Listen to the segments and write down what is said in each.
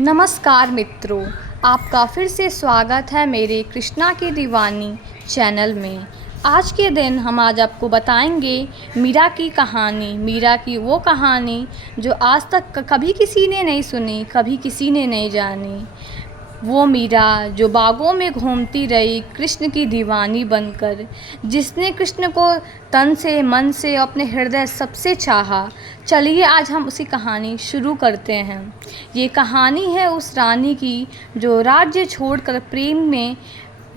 नमस्कार मित्रों, आपका फिर से स्वागत है मेरे कृष्णा की दीवानी चैनल में। आज के दिन हम आपको बताएंगे मीरा की कहानी। मीरा की वो कहानी जो आज तक कभी किसी ने नहीं सुनी, कभी किसी ने नहीं जानी। वो मीरा जो बागों में घूमती रही कृष्ण की दीवानी बनकर, जिसने कृष्ण को तन से, मन से, अपने हृदय सबसे चाहा। चलिए आज हम उसी कहानी शुरू करते हैं। ये कहानी है उस रानी की जो राज्य छोड़कर प्रेम में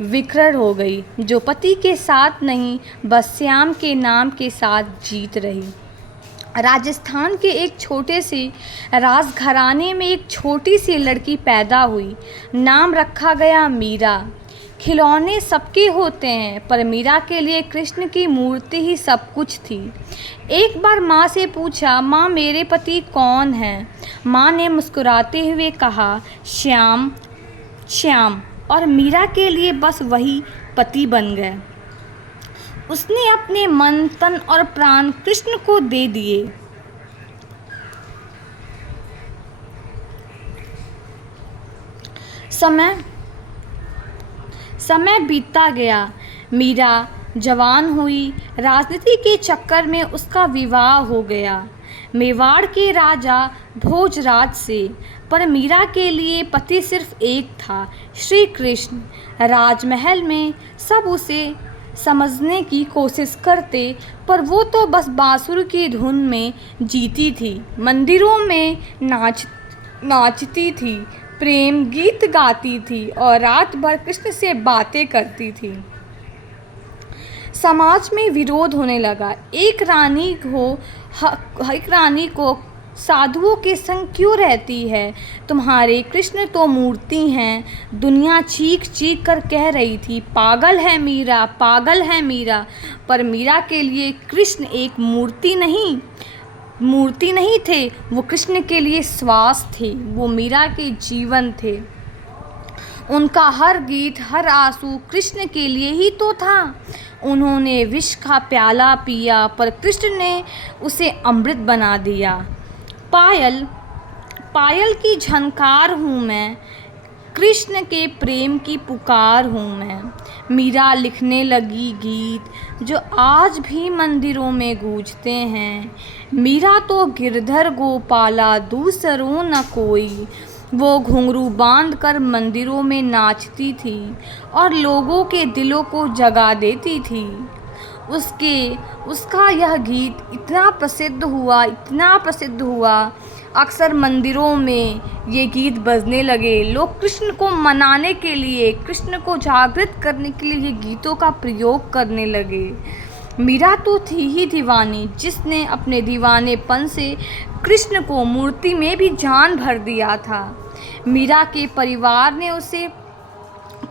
विकर्ण हो गई, जो पति के साथ नहीं बस श्याम के नाम के साथ जीत रही। राजस्थान के एक छोटे से राजघराने में एक छोटी सी लड़की पैदा हुई। नाम रखा गया मीरा। खिलौने सबके होते हैं, पर मीरा के लिए कृष्ण की मूर्ति ही सब कुछ थी। एक बार माँ से पूछा, माँ मेरे पति कौन हैं? माँ ने मुस्कुराते हुए कहा, श्याम। श्याम और मीरा के लिए बस वही पति बन गए। उसने अपने मन, तन और प्राण कृष्ण को दे दिए। समय बीतता गया। मीरा जवान हुई। राजनीति के चक्कर में उसका विवाह हो गया मेवाड़ के राजा भोजराज से। पर मीरा के लिए पति सिर्फ एक था, श्री कृष्ण। राजमहल में सब उसे समझने की कोशिश करते, पर वो तो बस बांसुरी की धुन में जीती थी। मंदिरों में नाचती थी, प्रेम गीत गाती थी और रात भर कृष्ण से बातें करती थी। समाज में विरोध होने लगा। एक रानी को साधुओं के संग क्यों रहती है? तुम्हारे कृष्ण तो मूर्ति हैं। दुनिया चीख चीख कर कह रही थी, पागल है मीरा, पागल है मीरा। पर मीरा के लिए कृष्ण एक मूर्ति नहीं थे। वो कृष्ण के लिए श्वास थे। वो मीरा के जीवन थे। उनका हर गीत, हर आंसू कृष्ण के लिए ही तो था। उन्होंने विष का प्याला पिया, पर कृष्ण ने उसे अमृत बना दिया। पायल की झनकार हूँ मैं, कृष्ण के प्रेम की पुकार हूँ मैं। मीरा लिखने लगी गीत जो आज भी मंदिरों में गूंजते हैं। मीरा तो गिरधर गोपाला, दूसरों न कोई। वो घुंघरू बांध कर मंदिरों में नाचती थी और लोगों के दिलों को जगा देती थी। उसका यह गीत इतना प्रसिद्ध हुआ, अक्सर मंदिरों में ये गीत बजने लगे। लोग कृष्ण को मनाने के लिए, कृष्ण को जागृत करने के लिए ये गीतों का प्रयोग करने लगे। मीरा तो थी ही दीवानी, जिसने अपने दीवानेपन से कृष्ण को मूर्ति में भी जान भर दिया था। मीरा के परिवार ने उसे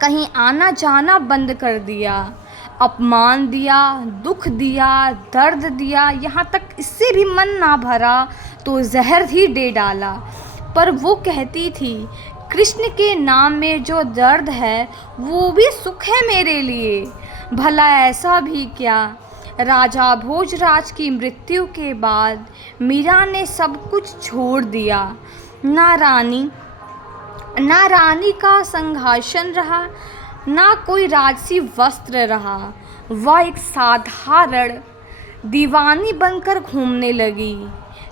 कहीं आना जाना बंद कर दिया, अपमान दिया, दुख दिया, दर्द दिया, यहाँ तक इससे भी मन ना भरा तो जहर ही दे डाला। पर वो कहती थी, कृष्ण के नाम में जो दर्द है वो भी सुख है मेरे लिए। भला ऐसा भी क्या? राजा भोजराज की मृत्यु के बाद मीरा ने सब कुछ छोड़ दिया। ना रानी का सिंहासन रहा, ना कोई राजसी वस्त्र रहा। वह एक साधारण दीवानी बनकर घूमने लगी,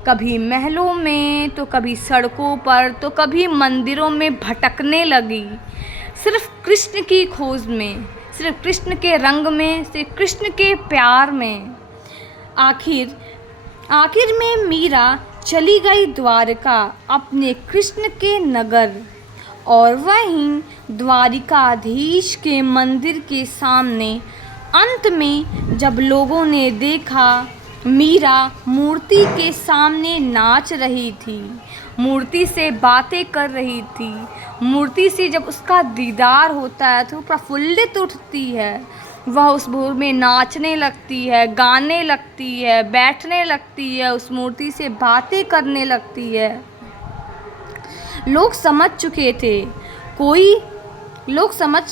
कभी महलों में तो कभी सड़कों पर तो कभी मंदिरों में भटकने लगी, सिर्फ कृष्ण की खोज में, सिर्फ कृष्ण के रंग में, सिर्फ कृष्ण के प्यार में। आखिर में मीरा चली गई द्वारका, अपने कृष्ण के नगर। और वहीं द्वारिकाधीश के मंदिर के सामने अंत में जब लोगों ने देखा, मीरा मूर्ति के सामने नाच रही थी, मूर्ति से बातें कर रही थी। मूर्ति से जब उसका दीदार होता है तो प्रफुल्लित उठती है। वह उस भोर में नाचने लगती है, गाने लगती है, बैठने लगती है, उस मूर्ति से बातें करने लगती है। लोग समझ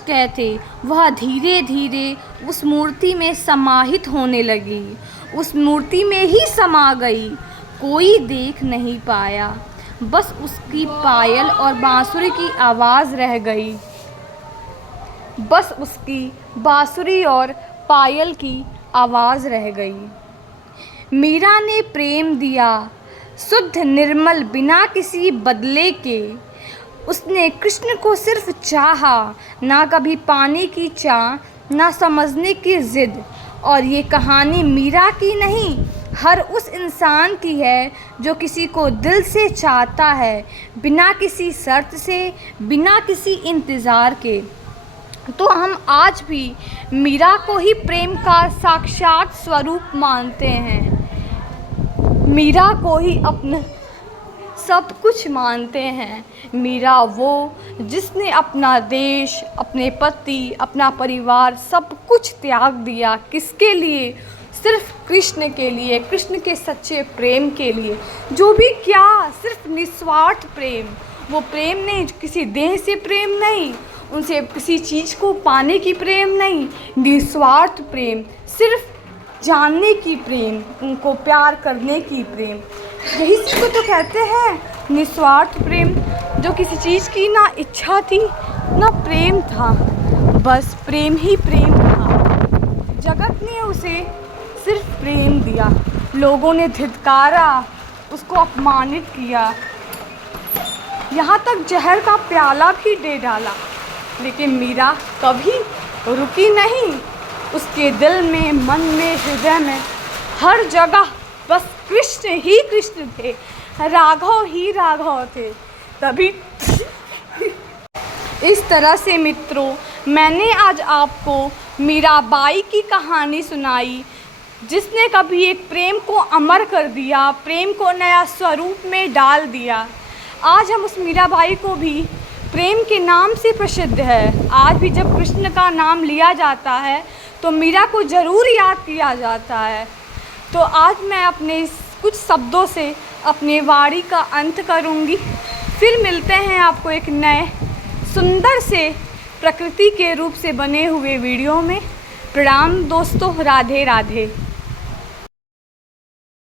गए थे, वह धीरे धीरे उस मूर्ति में समाहित होने लगी, उस मूर्ति में ही समा गई। कोई देख नहीं पाया। बस उसकी पायल और बांसुरी की आवाज़ रह गई। बस उसकी बांसुरी और पायल की आवाज़ रह गई। मीरा ने प्रेम दिया शुद्ध निर्मल बिना किसी बदले के। उसने कृष्ण को सिर्फ चाहा, ना कभी पाने की चाह, ना समझने की ज़िद। और ये कहानी मीरा की नहीं, हर उस इंसान की है जो किसी को दिल से चाहता है, बिना किसी शर्त से, बिना किसी इंतज़ार के। तो हम आज भी मीरा को ही प्रेम का साक्षात स्वरूप मानते हैं। मीरा को ही अपना सब कुछ मानते हैं। मीरा वो जिसने अपना देश, अपने पति, अपना परिवार सब कुछ त्याग दिया। किसके लिए? सिर्फ कृष्ण के लिए, कृष्ण के सच्चे प्रेम के लिए। जो भी क्या, सिर्फ निस्वार्थ प्रेम। वो प्रेम नहीं, किसी देह से प्रेम नहीं, उनसे किसी चीज़ को पाने की प्रेम नहीं, निस्वार्थ प्रेम, सिर्फ जानने की प्रेम, उनको प्यार करने की प्रेम। यही चीज़ को तो कहते हैं निस्वार्थ प्रेम, जो किसी चीज़ की ना इच्छा थी ना प्रेम था, बस प्रेम ही प्रेम था। जगत ने उसे सिर्फ प्रेम दिया, लोगों ने धिक्कारा, उसको अपमानित किया, यहाँ तक जहर का प्याला भी दे डाला। लेकिन मीरा कभी रुकी नहीं। उसके दिल में, मन में, हृदय में, हर जगह बस कृष्ण ही कृष्ण थे, राघव ही राघव थे। तभी इस तरह से मित्रों, मैंने आज आपको मीराबाई की कहानी सुनाई, जिसने कभी एक प्रेम को अमर कर दिया, प्रेम को नया स्वरूप में डाल दिया। आज हम उस मीराबाई को भी प्रेम के नाम से प्रसिद्ध है। आज भी जब कृष्ण का नाम लिया जाता है तो मीरा को ज़रूर याद किया जाता है। तो आज मैं अपने कुछ शब्दों से अपने वाणी का अंत करूँगी। फिर मिलते हैं आपको एक नए सुंदर से प्रकृति के रूप से बने हुए वीडियो में। प्रणाम दोस्तों, राधे राधे।